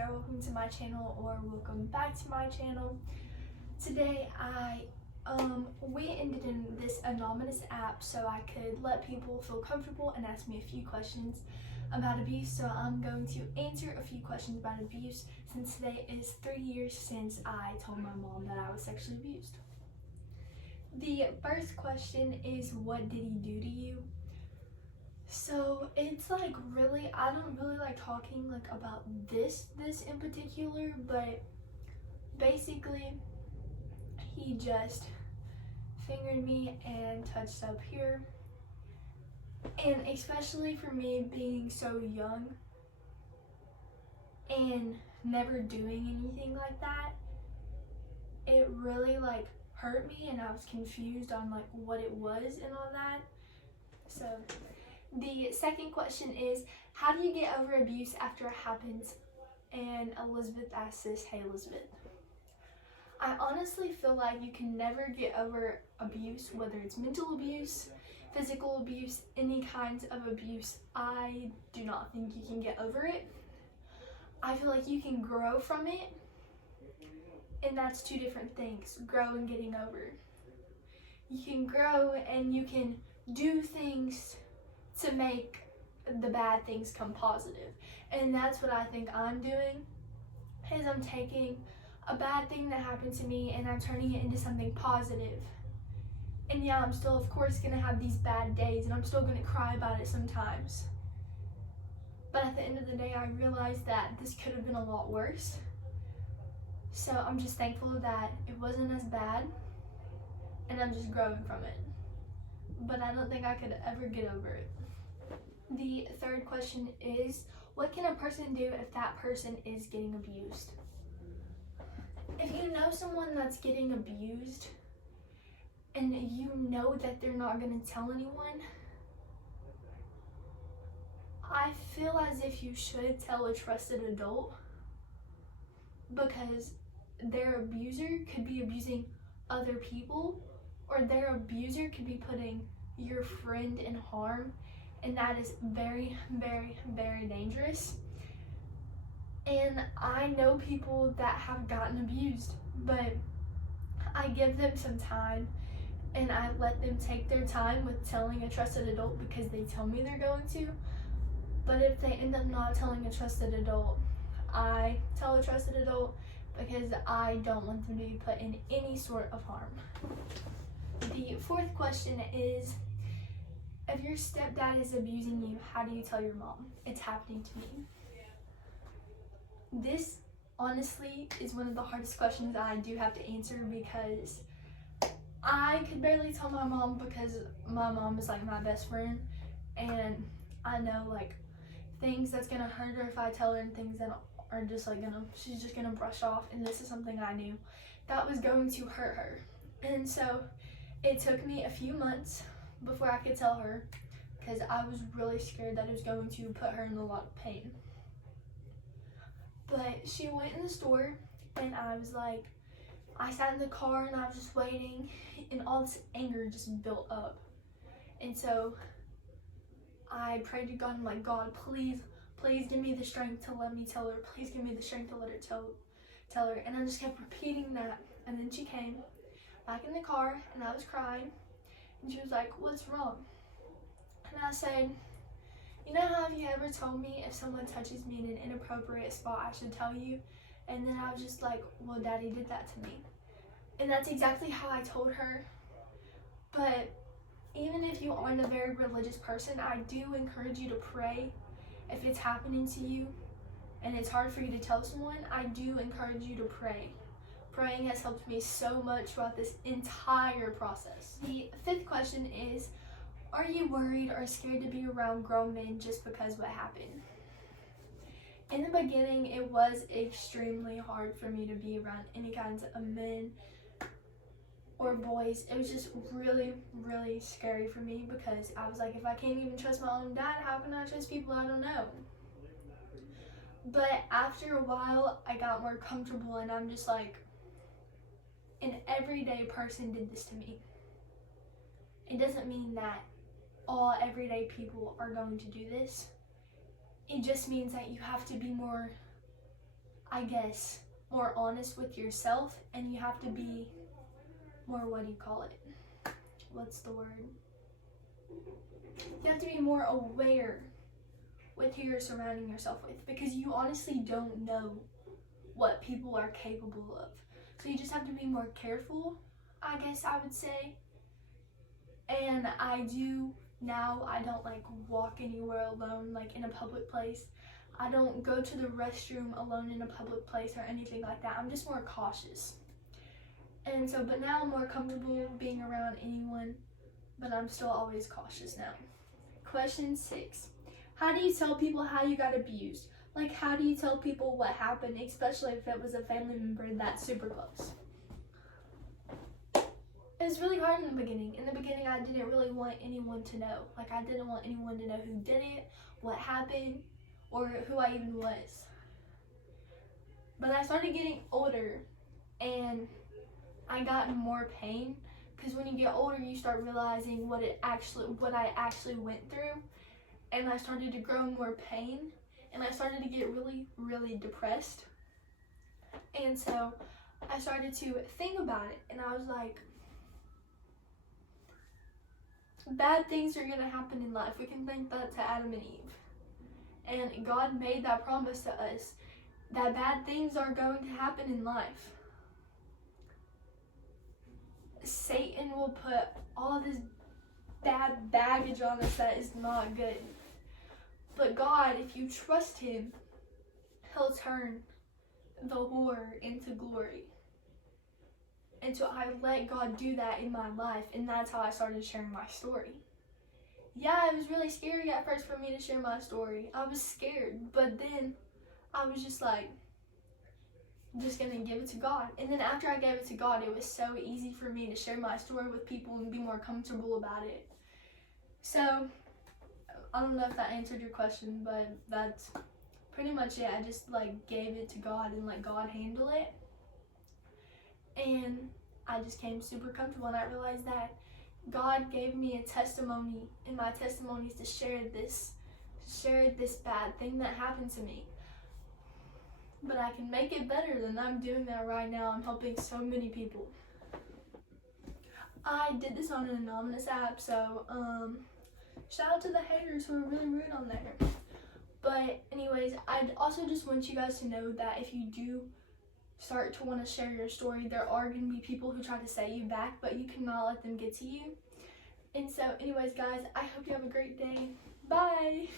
Sarah, welcome to my channel, or welcome back to my channel. Today we ended in this anonymous app so I could let people feel comfortable and ask me a few questions about abuse. So I'm going to answer a few questions about abuse since today is 3 years since I told my mom that I was sexually abused. The first question is, what did he do to you? So it's like I don't really like talking about this in particular, but basically he just fingered me and touched up here. And especially for me being so young and never doing anything like that, it really hurt me, and I was confused on what it was and all that. So the second question is, how do you get over abuse after it happens? And Elizabeth asks this. Hey Elizabeth, I honestly feel like you can never get over abuse, whether it's mental abuse, physical abuse, any kinds of abuse. I do not think you can get over it. I feel like you can grow from it, and that's two different things, grow and getting over. You can grow and you can do things to make the bad things come positive. And that's what I think I'm doing, is I'm taking a bad thing that happened to me and I'm turning it into something positive. And yeah, I'm still of course gonna have these bad days and I'm still gonna cry about it sometimes. But at the end of the day, I realized that this could have been a lot worse. So I'm just thankful that it wasn't as bad, and I'm just growing from it. But I don't think I could ever get over it. The third question is, what can a person do if that person is getting abused? If you know someone that's getting abused and you know that they're not going to tell anyone, I feel as if you should tell a trusted adult, because their abuser could be abusing other people, or their abuser could be putting your friend in harm, and that is very, very, very dangerous. And I know people that have gotten abused, but I give them some time and I let them take their time with telling a trusted adult because they tell me they're going to. But if they end up not telling a trusted adult, I tell a trusted adult because I don't want them to be put in any sort of harm. The fourth question is, if your stepdad is abusing you, how do you tell your mom? It's happening to me. This honestly is one of the hardest questions I do have to answer, because I could barely tell my mom because my mom is like my best friend, and I know things that's gonna hurt her if I tell her, and things that are just she's just gonna brush off. And this is something I knew that was going to hurt her. And so it took me a few months before I could tell her, because I was really scared that it was going to put her in a lot of pain. But she went in the store, and I sat in the car and I was just waiting, and all this anger just built up. And so I prayed to God and God, please give me the strength to let me tell her. Please give me the strength to let her tell her. And I just kept repeating that. And then she came back in the car, and I was crying. And she was like, what's wrong? And I said, you know how you ever told me if someone touches me in an inappropriate spot, I should tell you? And then I was just like, well, Daddy did that to me. And that's exactly how I told her. But even if you aren't a very religious person, I do encourage you to pray if it's happening to you and it's hard for you to tell someone. I do encourage you to pray. Praying has helped me so much throughout this entire process. The fifth question is, are you worried or scared to be around grown men just because what happened? In the beginning, it was extremely hard for me to be around any kinds of men or boys. It was just really, really scary for me, because I was like, if I can't even trust my own dad, how can I trust people I don't know? But after a while, I got more comfortable, and I'm just like, an everyday person did this to me. It doesn't mean that all everyday people are going to do this. It just means that you have to be more I guess, more honest with yourself, and you have to be more, what do you call it? What's the word? You have to be more aware with who you're surrounding yourself with, because you honestly don't know what people are capable of. So you just have to be more careful, I guess I would say. And I don't like walk anywhere alone, like in a public place. I don't go to the restroom alone in a public place or anything like that. I'm just more cautious. And so, but now I'm more comfortable being around anyone, but I'm still always cautious now. Question 6. How do you tell people how you got abused? Like, how do you tell people what happened, especially if it was a family member that's super close? It was really hard in the beginning. In the beginning, I didn't really want anyone to know. Like, I didn't want anyone to know who did it, what happened, or who I even was. But I started getting older, and I got more pain, because when you get older, you start realizing what I actually went through, and I started to grow more pain, and I started to get really, really depressed. And so I started to think about it, and I was like, bad things are gonna happen in life. We can think that to Adam and Eve. And God made that promise to us that bad things are going to happen in life. Satan will put all this bad baggage on us that is not good. But God, if you trust him, he'll turn the horror into glory. And so I let God do that in my life, and that's how I started sharing my story. Yeah, it was really scary at first for me to share my story. I was scared, but then I was just like, I'm just gonna give it to God. And then after I gave it to God, it was so easy for me to share my story with people and be more comfortable about it. So, I don't know if that answered your question, but that's pretty much it. I just like gave it to God and let God handle it. And I just came super comfortable, and I realized that God gave me a testimony, and my testimony is to share this bad thing that happened to me. But I can make it better than I'm doing that right now. I'm helping so many people. I did this on an anonymous app, so shout out to the haters who are really rude on there. But anyways, I'd also just want you guys to know that if you do start to want to share your story, there are going to be people who try to set you back, but you cannot let them get to you. And so anyways, guys, I hope you have a great day. Bye!